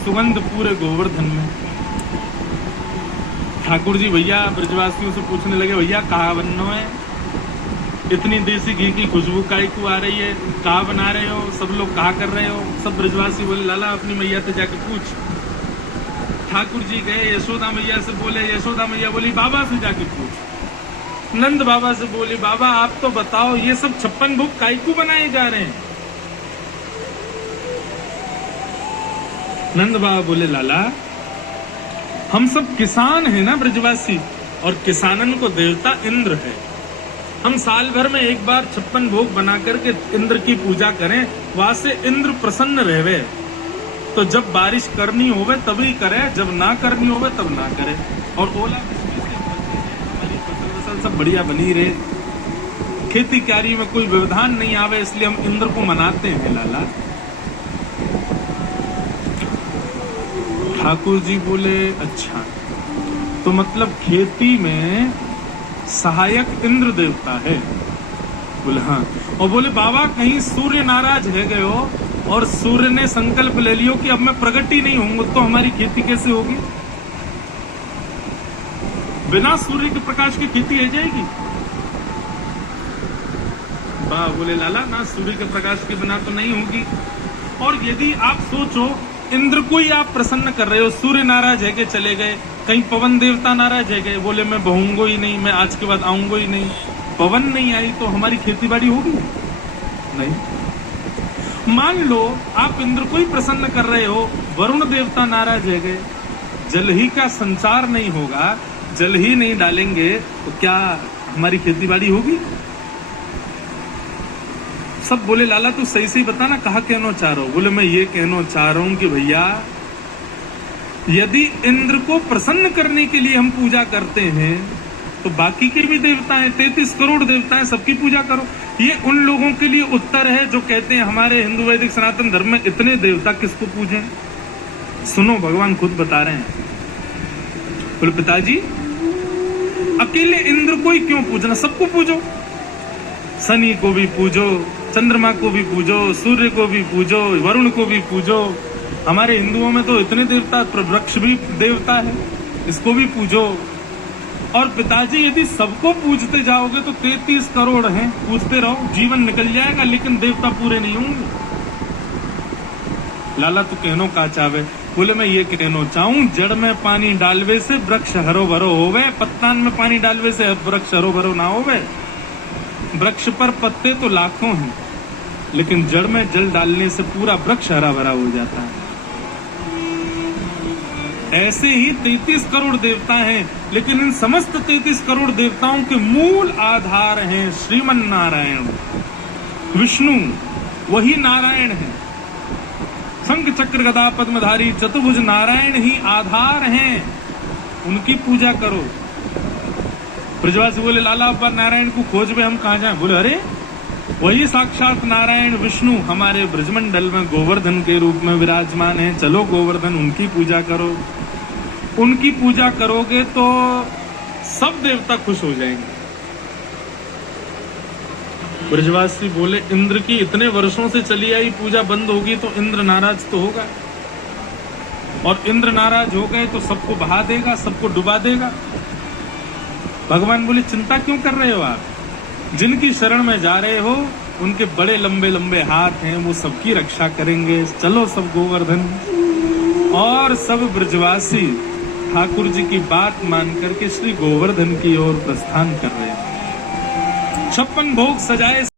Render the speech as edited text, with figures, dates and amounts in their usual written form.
सुगंध पूरे गोवर्धन में। ठाकुर जी भैया ब्रजवासियों से पूछने लगे, भैया कहाँ बनना है, इतनी देसी घी की खुशबू काई को आ रही है, कहाँ बना रहे हो, सब लोग कहाँ कर रहे हो। सब ब्रजवासी बोले, लाला अपनी मैया से जाके पूछ। ठाकुर जी गए, यशोदा मैया से बोले, यशोदा मैया बोली बाबा से जाके पूछ। नंद बाबा से बोली, बाबा आप तो बताओ ये सब 56 भोग काई को बनाए जा रहे हैं। नंद बाबा बोले, लाला हम सब किसान हैं ना ब्रजवासी, और किसानन को देवता इंद्र है। हम साल भर में एक बार 56 भोग बना करके इंद्र की पूजा करें, वहां से इंद्र प्रसन्न रहे। तो जब बारिश करनी होवे तभी करे, जब ना करनी होवे तब ना करे। और ओला वृष्टि से हमारी फसल सब बढ़िया बनी रहे, खेती कार्य में कोई व्यवधान नहीं आवे, इसलिए हम इंद्र को मनाते हैं लाला। ठाकुर जी बोले, अच्छा तो मतलब खेती में सहायक इंद्र देवता है। बोले हाँ। और बोले बाबा कहीं सूर्य नाराज है गए हो और सूर्य ने संकल्प ले लियो कि अब मैं प्रकट ही नहीं होऊंगा, तो हमारी खेती कैसे होगी? बिना सूर्य के प्रकाश की खेती हो जाएगी? बा बोले लाला ना, सूर्य के प्रकाश के बिना तो नहीं होगी। और यदि आप सोचो इंद्र को ही आप प्रसन्न कर रहे हो, सूर्य नाराज है के चले गए, कहीं पवन देवता नाराज है गए, बोले मैं बहूंगा ही नहीं, मैं आज के बाद आऊंगा ही नहीं, पवन नहीं आई तो हमारी खेती बाड़ी होगी नहीं। मान लो आप इंद्र को ही प्रसन्न कर रहे हो, वरुण देवता नाराज है गए, जल ही का संचार नहीं होगा, जल ही नहीं डालेंगे तो क्या हमारी खेती बाड़ी होगी? सब बोले लाला तू सही सही बता ना, कहा कहना चाह रहा हो? बोले मैं ये कहना चाह रहा हूं कि भैया यदि इंद्र को प्रसन्न करने के लिए हम पूजा करते हैं तो बाकी के भी देवता हैं, 33 करोड़ देवता हैं, सबकी पूजा करो। ये उन लोगों के लिए उत्तर है जो कहते हैं हमारे हिंदू वैदिक सनातन धर्म में इतने देवता किसको पूजें। सुनो भगवान खुद बता रहे हैं। बोले पिताजी अकेले इंद्र को ही क्यों पूजना, सबको पूजो, शनि को भी पूजो, चंद्रमा को भी पूजो, सूर्य को भी पूजो, वरुण को भी पूजो। हमारे हिंदुओं में तो इतने देवता, वृक्ष भी देवता है, इसको भी पूजो। और पिताजी यदि सबको पूजते जाओगे तो 33 करोड़ हैं, पूजते रहो, जीवन निकल जाएगा, लेकिन देवता पूरे नहीं होंगे। लाला तू कहनो का चाहे? बोले मैं ये कहना चाहूं, जड़ में पानी डालवे से वृक्ष हरो भरो होवे, पत्तान में पानी डालवे से वृक्ष हरो भरो ना होवे। वृक्ष पर पत्ते तो लाखों हैं, लेकिन जड़ में जल डालने से पूरा वृक्ष हरा भरा हो जाता है। ऐसे ही 33 करोड़ देवता हैं, लेकिन इन समस्त 33 करोड़ देवताओं के मूल आधार हैं श्रीमन नारायण, विष्णु, वही नारायण है। शंख चक्र गदा पद्मधारी चतुर्भुज नारायण ही आधार हैं, उनकी पूजा करो। ब्रजवासी बोले लाला अब नारायण को खोज में हम कहाँ जाएं? बोले अरे वही साक्षात नारायण विष्णु हमारे ब्रजमंडल में गोवर्धन के रूप में विराजमान है, चलो गोवर्धन उनकी पूजा करो। उनकी पूजा करोगे तो सब देवता खुश हो जाएंगे। ब्रजवासी बोले इंद्र की इतने वर्षों से चली आई पूजा बंद होगी तो इंद्र नाराज तो होगा, और इंद्र नाराज हो गए तो सबको बहा देगा, सबको डुबा देगा। भगवान बोले चिंता क्यों कर रहे हो आप, जिनकी शरण में जा रहे हो उनके बड़े लंबे लंबे हाथ हैं, वो सबकी रक्षा करेंगे। चलो सब गोवर्धन। और सब ब्रजवासी ठाकुर जी की बात मान करके श्री गोवर्धन की ओर प्रस्थान कर रहे हैं। 56 भोग सजाए